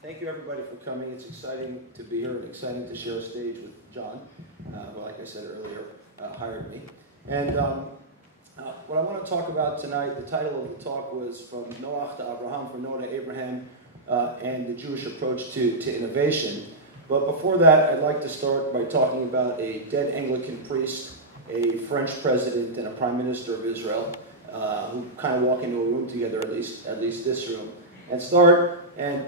Thank you, everybody, for coming. It's exciting to be here and exciting to share a stage with John, who, like I said earlier, hired me. And what I want to talk about tonight, the title of the talk was From Noach to Abraham, from Noah to Abraham, and the Jewish approach to innovation. But before that, I'd like to start by talking about a dead Anglican priest, a French president, and a prime minister of Israel, who kind of walk into a room together, at least this room, and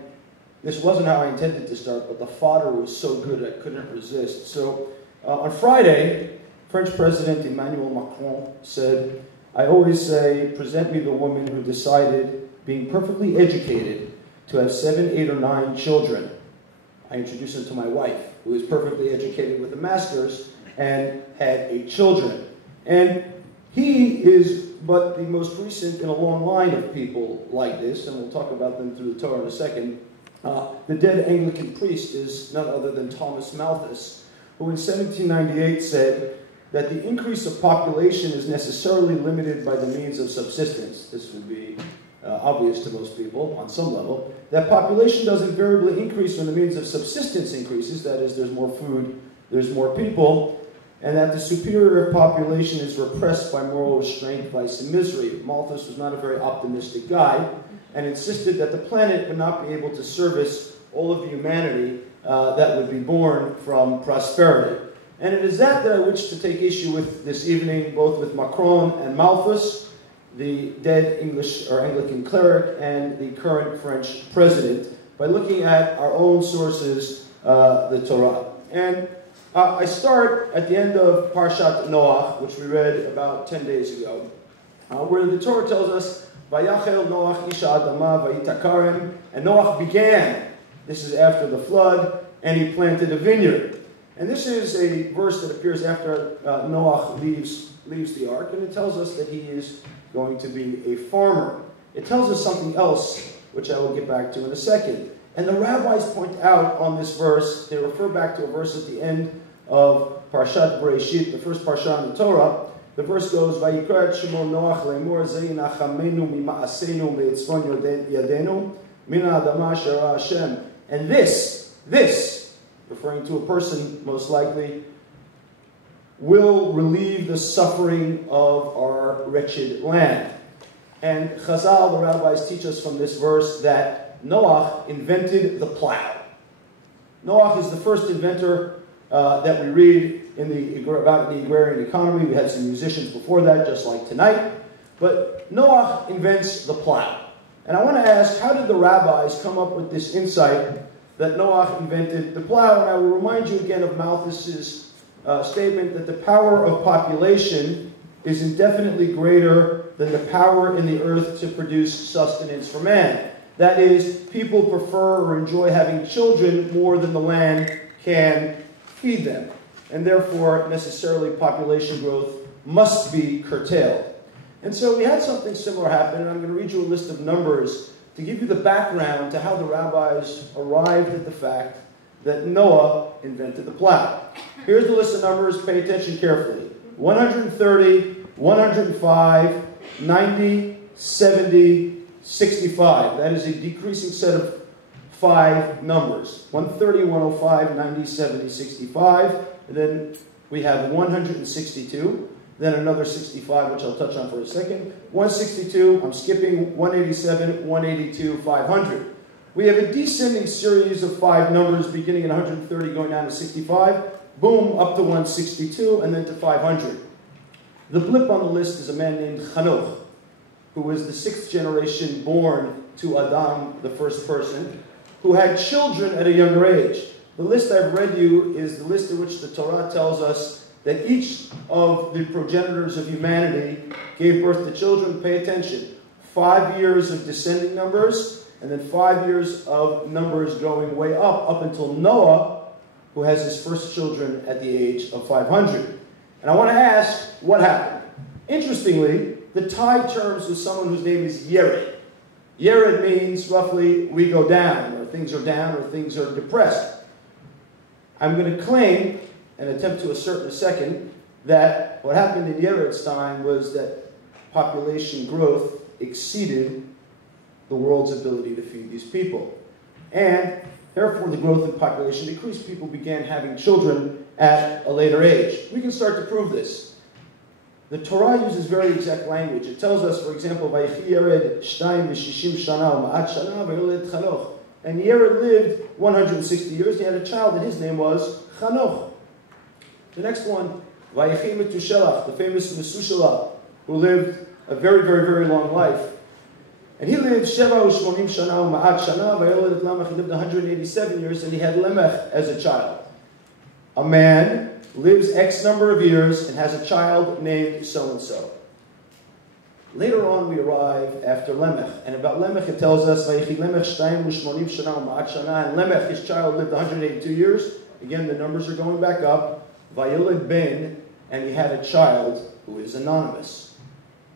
this wasn't how I intended to start, but the fodder was so good I couldn't resist. So on Friday, French President Emmanuel Macron said, "I always say, present me the woman who decided, being perfectly educated, to have 7, 8, or 9 children." I introduced him to my wife, who is perfectly educated with a master's and had 8 children. And he is but the most recent in a long line of people like this, and we'll talk about them through the Torah in a second. The dead Anglican priest is none other than Thomas Malthus, who in 1798 said that the increase of population is necessarily limited by the means of subsistence. This would be obvious to most people on some level. That population does invariably increase when the means of subsistence increases, that is, there's more food, there's more people, and that the superior population is repressed by moral restraint, vice, and misery. Malthus was not a very optimistic guy, and insisted that the planet would not be able to service all of the humanity that would be born from prosperity. And it is that I wish to take issue with this evening, both with Macron and Malthus, the dead English or Anglican cleric, and the current French president, by looking at our own sources, the Torah. And I start at the end of Parshat Noach, which we read about 10 days ago, where the Torah tells us, Vayachel Noach isha adama vayitakarem, and Noach began. This is after the flood, and he planted a vineyard. And this is a verse that appears after Noach leaves the ark, and it tells us that he is going to be a farmer. It tells us something else, which I will get back to in a second. And the rabbis point out on this verse, they refer back to a verse at the end of Parshat Bereshit, the first parsha in the Torah. The verse goes, Vayikra et shemo Noach lemor zei nachamenu mima'asenu be'etzvon yadenu min ha'adama asher hara Hashem. And this, referring to a person most likely, will relieve the suffering of our wretched land. And Chazal, the rabbis, teach us from this verse that Noach invented the plow. Noach is the first inventor that we read about the agrarian economy. We had some musicians before that, just like tonight. But Noach invents the plow. And I want to ask, how did the rabbis come up with this insight that Noach invented the plow? And I will remind you again of Malthus's statement that the power of population is indefinitely greater than the power in the earth to produce sustenance for man. That is, people prefer or enjoy having children more than the land can feed them. And therefore, necessarily, population growth must be curtailed. And so we had something similar happen, and I'm going to read you a list of numbers to give you the background to how the rabbis arrived at the fact that Noah invented the plow. Here's the list of numbers. Pay attention carefully. 130, 105, 90, 70, 65. That is a decreasing set of 5 numbers. 130, 105, 90, 70, 65. And then we have 162. Then another 65, which I'll touch on for a second. 162, I'm skipping, 187, 182, 500. We have a descending series of 5 numbers beginning at 130, going down to 65. Boom, up to 162, and then to 500. The blip on the list is a man named Chanoch, who was the 6th generation born to Adam, the first person, who had children at a younger age. The list I've read you is the list in which the Torah tells us that each of the progenitors of humanity gave birth to children. Pay attention. 5 years of descending numbers, and then 5 years of numbers going way up until Noah, who has his first children at the age of 500. And I want to ask, what happened? Interestingly, the tie terms with someone whose name is Yered. Yered means roughly we go down, or things are down, or things are depressed. I'm going to claim, and attempt to assert in a second, that what happened in Yered's time was that population growth exceeded the world's ability to feed these people. And therefore, the growth in population decreased. People began having children at a later age. We can start to prove this. The Torah uses very exact language. It tells us, for example, Vayechi Yered 2 shana u'ma'at shana v'yoled Chanoch. And Yered lived 160 years. He had a child, and his name was Chanoch. The next one, Vayechi Metushelach, the famous Mesushelah, who lived a very, very, very long life. And he lived 80 shana u'ma'at shana v'yoled Lamech. He lived 187 years, and he had Lemech as a child. A man lives X number of years and has a child named so-and-so. Later on, we arrive after Lemech. And about Lemech, it tells us, Vayechi Lemech 2 shana u'ma'at shana. And Lemech, his child, lived 182 years. Again, the numbers are going back up. Vayoled Ben, and he had a child who is anonymous.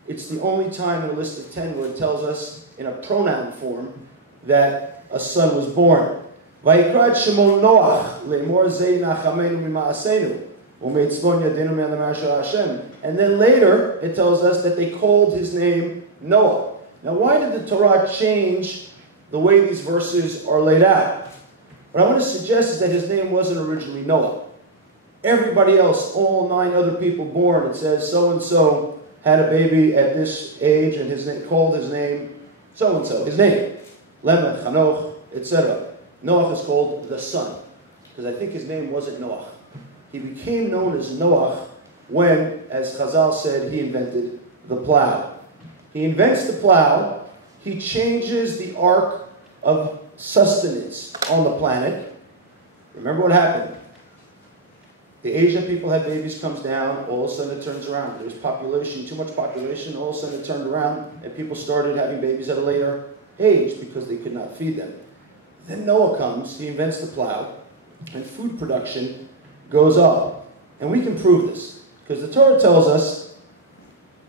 It's the only time in the list of 10 where it tells us, in a pronoun form, that a son was born. Vayikrat Shemon Noach le'mor zei nachamenu mima'asenu u'meitzvon yadenu me'anamasha Hashem. And then later it tells us that they called his name Noah. Now, why did the Torah change the way these verses are laid out? What I want to suggest is that his name wasn't originally Noah. Everybody else, all 9 other people born, it says so and so had a baby at this age, and his name called his name so and so. His name, Lemech, Chanoch, etc. Noach is called the son, because I think his name wasn't Noach. He became known as Noach when, as Chazal said, he invented the plow. He invents the plow, he changes the arc of sustenance on the planet. Remember what happened? The age that people had babies comes down, all of a sudden it turns around. There's population, too much population, all of a sudden it turned around, and people started having babies at a later age because they could not feed them. Then Noah comes, he invents the plow, and food production goes up. And we can prove this, because the Torah tells us,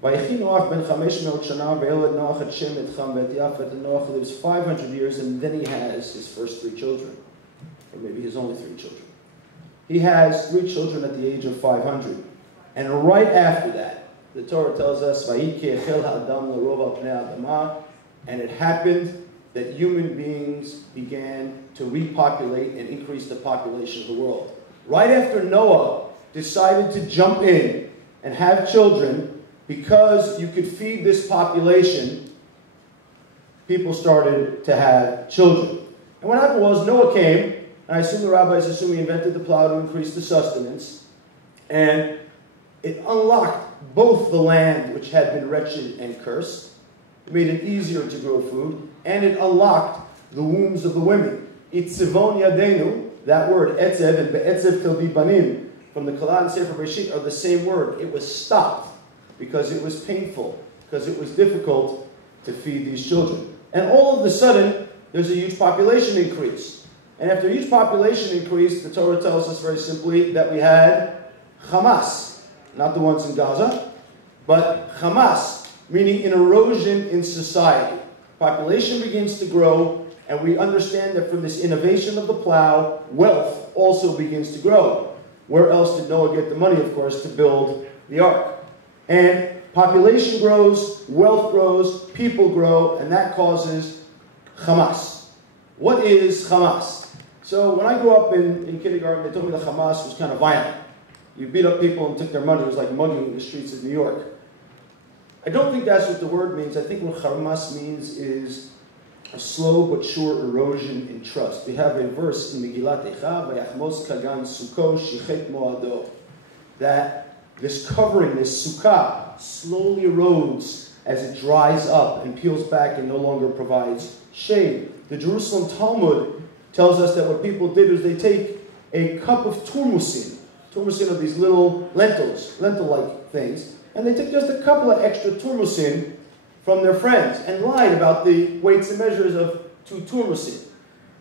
Vayechi Noach ben 500 shana ve'eled Noach et Shem et Cham ve'et Yafet, and Noach lives 500 years, and then he has his first 3 children. Or maybe his only 3 children. He has 3 children at the age of 500. And right after that, the Torah tells us, Vayike echel ha'adam l'rov al pnei ha'adamah, and it happened that human beings began to repopulate and increase the population of the world. Right after Noah decided to jump in and have children, because you could feed this population, people started to have children. And what happened was Noah came, and I assume the rabbis assume he invented the plow to increase the sustenance, and it unlocked both the land, which had been wretched and cursed. It made it easier to grow food, and it unlocked the wombs of the women. Itzivon yadenu, that word, etzev, and be'etzev tilbi banim, from the Kalah and Sefer Bereshit are the same word. It was stopped because it was painful, because it was difficult to feed these children. And all of a sudden, there's a huge population increase. And after a huge population increase, the Torah tells us very simply that we had Hamas, not the ones in Gaza, but Hamas, meaning an erosion in society. Population begins to grow, and we understand that from this innovation of the plow, wealth also begins to grow. Where else did Noah get the money, of course, to build the ark? And population grows, wealth grows, people grow, and that causes Hamas. What is Hamas? So when I grew up in kindergarten, they told me that Hamas was kind of violent. You beat up people and took their money. It was like mugging in the streets of New York. I don't think that's what the word means. I think what Hamas means is a slow but sure erosion in trust. We have a verse in Megillat Eicha, Vayachmos Kagan Sukkot Shichet Moado, that this covering, this sukkah, slowly erodes as it dries up and peels back and no longer provides shade. The Jerusalem Talmud tells us that what people did was they take a cup of turmusin. Turmusin are these little lentils, lentil-like things, and they took just a couple of extra turmusin from their friends and lied about the weights and measures of 2 turmusin.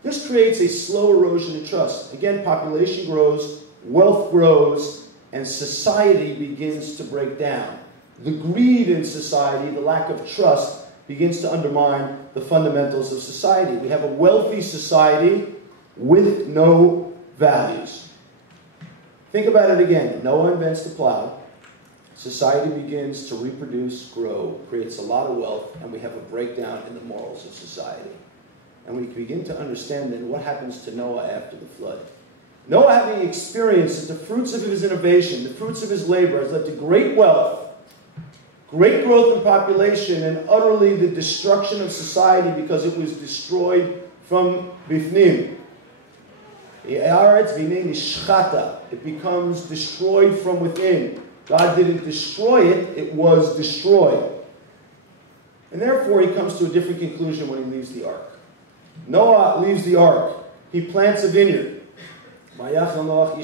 This creates a slow erosion in trust. Again, population grows, wealth grows, and society begins to break down. The greed in society, the lack of trust, begins to undermine the fundamentals of society. We have a wealthy society with no values. Think about it again. Noah invents the plow. Society begins to reproduce, grow, creates a lot of wealth, and we have a breakdown in the morals of society. And we begin to understand then what happens to Noah after the flood. Noah, having experienced the fruits of his innovation, the fruits of his labor, has led to great wealth, great growth in population, and utterly the destruction of society because it was destroyed from Bifnim. It becomes destroyed from within. God didn't destroy it, it was destroyed. And therefore he comes to a different conclusion when he leaves the ark. Noah leaves the ark. He plants a vineyard. And Noah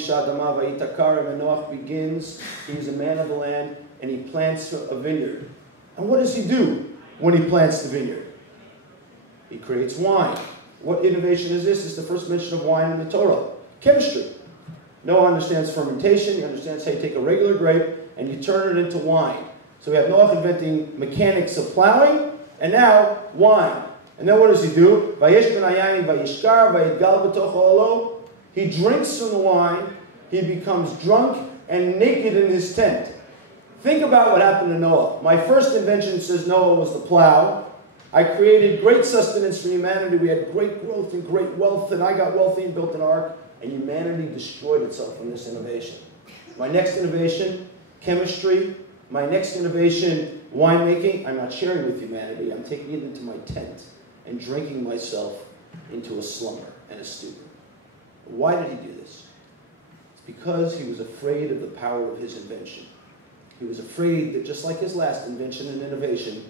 begins, he's a man of the land, and he plants a vineyard. And what does he do when he plants the vineyard? He creates wine. What innovation is this? It's the first mention of wine in the Torah. Chemistry. Noah understands fermentation. He understands how you take a regular grape and you turn it into wine. So we have Noah inventing mechanics of plowing, and now wine. And then what does he do? He drinks from the wine, he becomes drunk and naked in his tent. Think about what happened to Noah. My first invention, says Noah, was the plow. I created great sustenance for humanity. We had great growth and great wealth, and I got wealthy and built an ark, and humanity destroyed itself from this innovation. My next innovation, chemistry. My next innovation, winemaking. I'm not sharing with humanity. I'm taking it into my tent and drinking myself into a slumber and a stupor. Why did he do this? It's because he was afraid of the power of his invention. He was afraid that just like his last invention and innovation,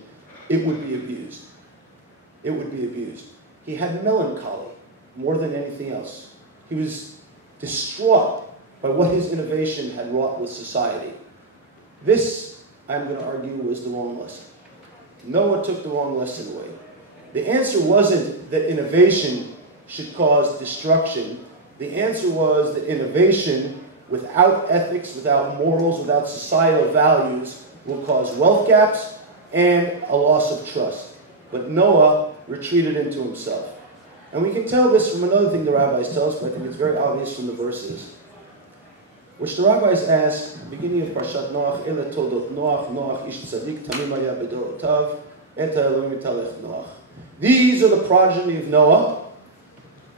it would be abused. It would be abused. He had melancholy more than anything else. He was distraught by what his innovation had wrought with society. This, I'm going to argue, was the wrong lesson. Noah took the wrong lesson away. The answer wasn't that innovation should cause destruction. The answer was that innovation without ethics, without morals, without societal values will cause wealth gaps and a loss of trust. But Noah retreated into himself. And we can tell this from another thing the rabbis tell us, but I think it's very obvious from the verses, which the rabbis ask, beginning of Parshat Noach, Ele Toldot Noach, Noach ish tzadik, tamim haya bedorotav, et ha'elohim yitalech Noach. These are the progeny of Noah.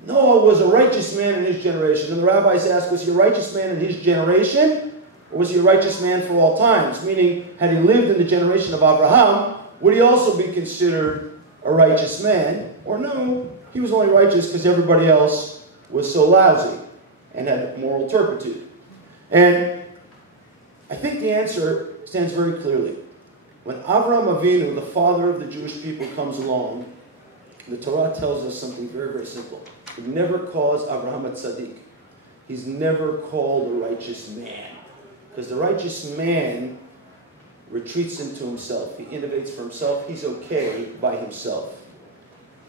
Noah was a righteous man in his generation. And the rabbis ask, was he a righteous man in his generation? Or was he a righteous man for all times? Meaning, had he lived in the generation of Abraham, would he also be considered a righteous man? Or no, he was only righteous because everybody else was so lousy and had moral turpitude. And I think the answer stands very clearly. When Avraham Avinu, the father of the Jewish people, comes along, the Torah tells us something very, very simple. It never calls Abraham a tzaddik. He's never called a righteous man. Because the righteous man retreats into himself. He innovates for himself. He's okay by himself.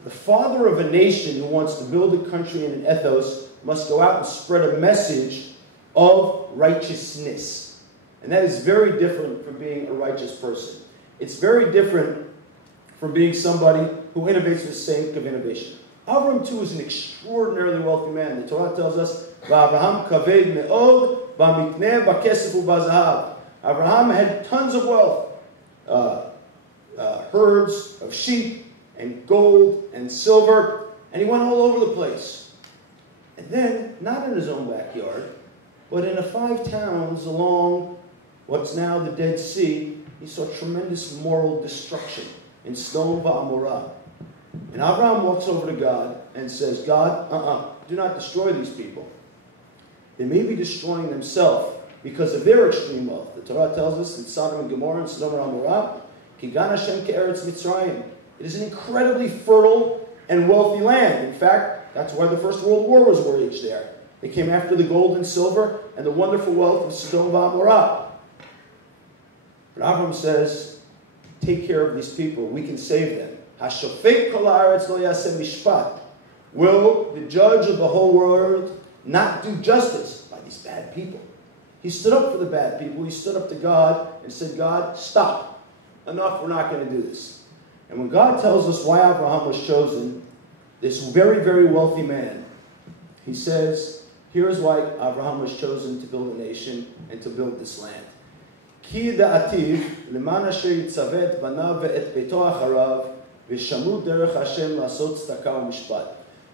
The father of a nation who wants to build a country and an ethos must go out and spread a message of righteousness. And that is very different from being a righteous person. It's very different from being somebody who innovates for the sake of innovation. Avram too is an extraordinarily wealthy man. The Torah tells us, "V'Avraham kaved me'od b'mitneh b'kesef u'b'zahav." Abraham had tons of wealth, herds of sheep and gold and silver, and he went all over the place. And then, not in his own backyard, but in 5 towns along what's now the Dead Sea, he saw tremendous moral destruction in Sodom v'Amorah. And Abraham walks over to God and says, God, do not destroy these people. They may be destroying themselves because of their extreme wealth. The Torah tells us in Sodom and Gomorrah and Sodom and Amorah, Kigan Hashem ke'eretz Mitzrayim. It is an incredibly fertile and wealthy land. In fact, that's why the First World War was waged there. They came after the gold and silver and the wonderful wealth of Sodom and Amorah. But Abraham says, take care of these people. We can save them. Hashofet kol haaretz lo yaseh mishpat. Will the judge of the whole world not do justice by these bad people? He stood up for the bad people. He stood up to God and said, God, stop. Enough, we're not going to do this. And when God tells us why Abraham was chosen, this very, very wealthy man, he says, here's why Abraham was chosen to build a nation and to build this land. Ki da'ativ leman asher yitzavet banav ve'et beito acharav V'shamu derech Hashem lasot tzedakah u'mishpat.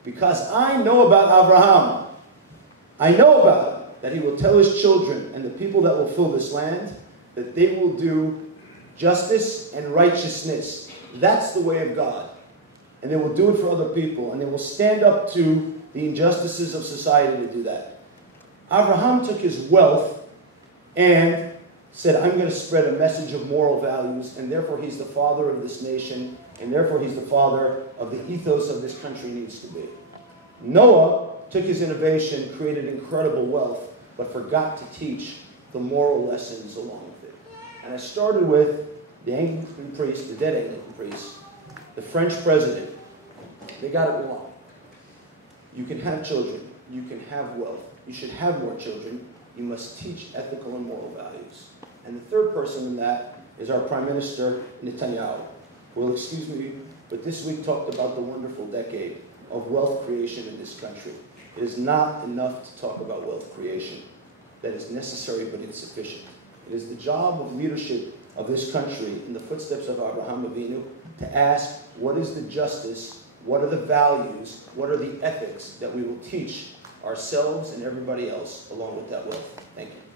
Because I know about Abraham. I know about him, that he will tell his children and the people that will fill this land that they will do justice and righteousness. That's the way of God. And they will do it for other people. And they will stand up to the injustices of society to do that. Abraham took his wealth and said, I'm going to spread a message of moral values, and therefore he's the father of this nation, and therefore he's the father of the ethos of this country needs to be. Noah took his innovation, created incredible wealth, but forgot to teach the moral lessons along with it. And I started with the Anglican priest, the dead Anglican priest, the French president. They got it wrong. You can have children. You can have wealth. You should have more children. You must teach ethical and moral values. And the third person in that is our Prime Minister, Netanyahu. Well, excuse me, but this week talked about the wonderful decade of wealth creation in this country. It is not enough to talk about wealth creation. That is necessary but insufficient. It is the job of leadership of this country in the footsteps of Abraham Avinu to ask, what is the justice, what are the values, what are the ethics that we will teach ourselves and everybody else along with that wealth. Thank you.